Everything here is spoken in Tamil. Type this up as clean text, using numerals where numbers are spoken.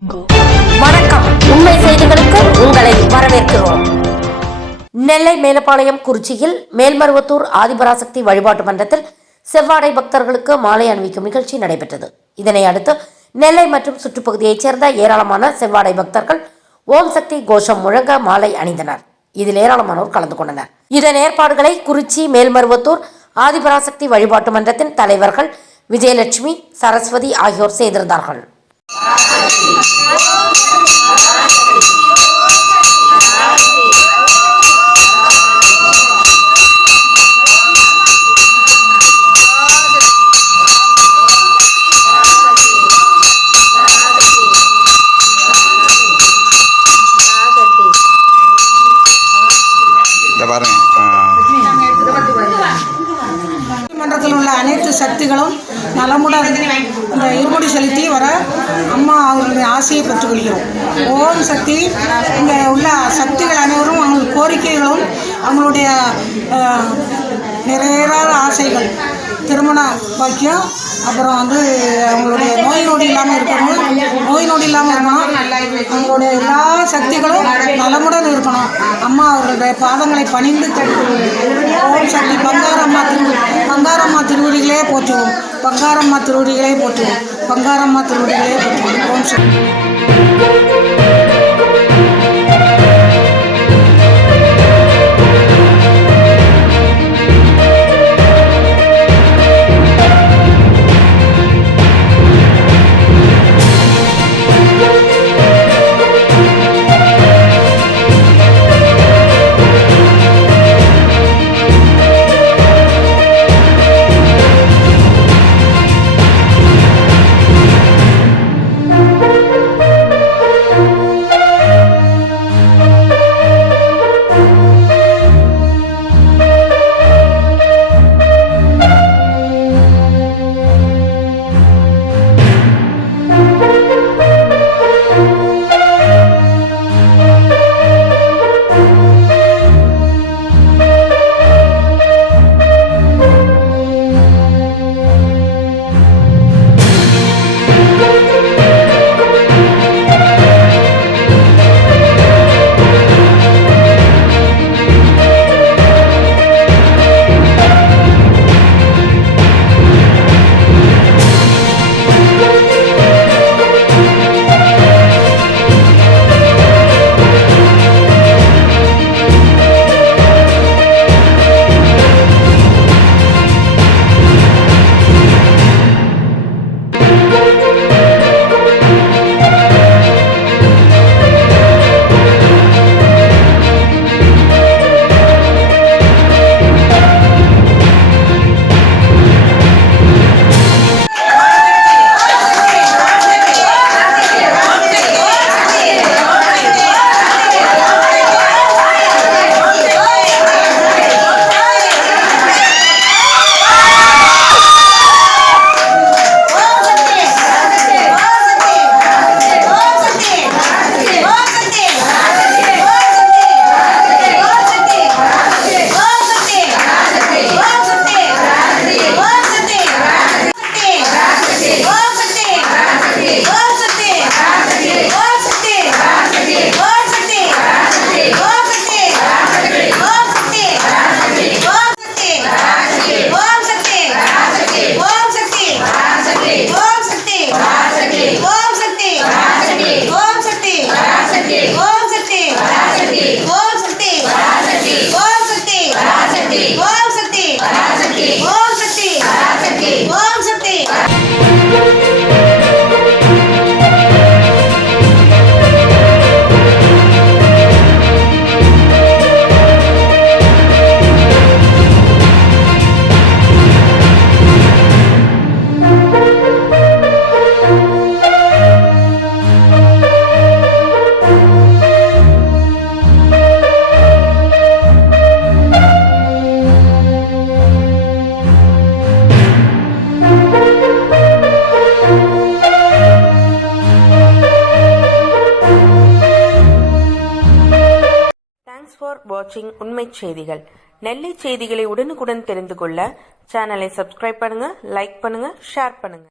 வணக்கம். உண்மை செய்திகளுக்கு உங்களை வரவேற்கிறோம். நெல்லை மேலப்பாளையம் குறிச்சியில் மேல்மருவத்தூர் ஆதிபராசக்தி வழிபாட்டு மன்றத்தில் செவ்வாடை பக்தர்களுக்கு மாலை அணிவிக்கும் நிகழ்ச்சி நடைபெற்றது. இதனை அடுத்து நெல்லை மற்றும் சுற்றுப்பகுதியைச் சேர்ந்த ஏராளமான செவ்வாடை பக்தர்கள் ஓம் சக்தி கோஷம் முழங்க மாலை அணிந்தனர். இதில் ஏராளமானோர் கலந்து கொண்டனர். இதன் ஏற்பாடுகளை குறிச்சி மேல்மருவத்தூர் ஆதிபராசக்தி வழிபாட்டு மன்றத்தின் தலைவர்கள் விஜயலட்சுமி, சரஸ்வதி ஆகியோர் செய்திருந்தார்கள். மன்றத்தில் உள்ள அனைத்து சக்திகளும் நலமுடன் இந்த இருமுடி செலுத்தி வர அம்மா அவர்களுடைய ஆசையை பெற்றுக்கொள்கிறோம். ஓம் சக்தி. இங்கே உள்ள சக்திகள் அனைவரும் அவங்கள் கோரிக்கைகளும் அவங்களுடைய நிறைவேறாத ஆசைகள், திருமண பாக்கியம், அப்புறம் அவங்களுடைய நோய் நொடி இல்லாமல் இருக்கணும், அவங்களுடைய எல்லா சக்திகளும் நலமுடன் இருக்கணும். அம்மா அவர்களுடைய பாதங்களை பணிந்து ஓம் சக்தி. பங்காரம்மா திருவடிகளே போற்றுவோம். ஓம் சக்தி. ஃபார் வாட்சிங் உண்மை செய்திகள். நெல்லை செய்திகளை உடனுக்குடன் தெரிந்து கொள்ள சேனலை சப்ஸ்கிரைப் பண்ணுங்க, லைக் பண்ணுங்க, ஷேர் பண்ணுங்க.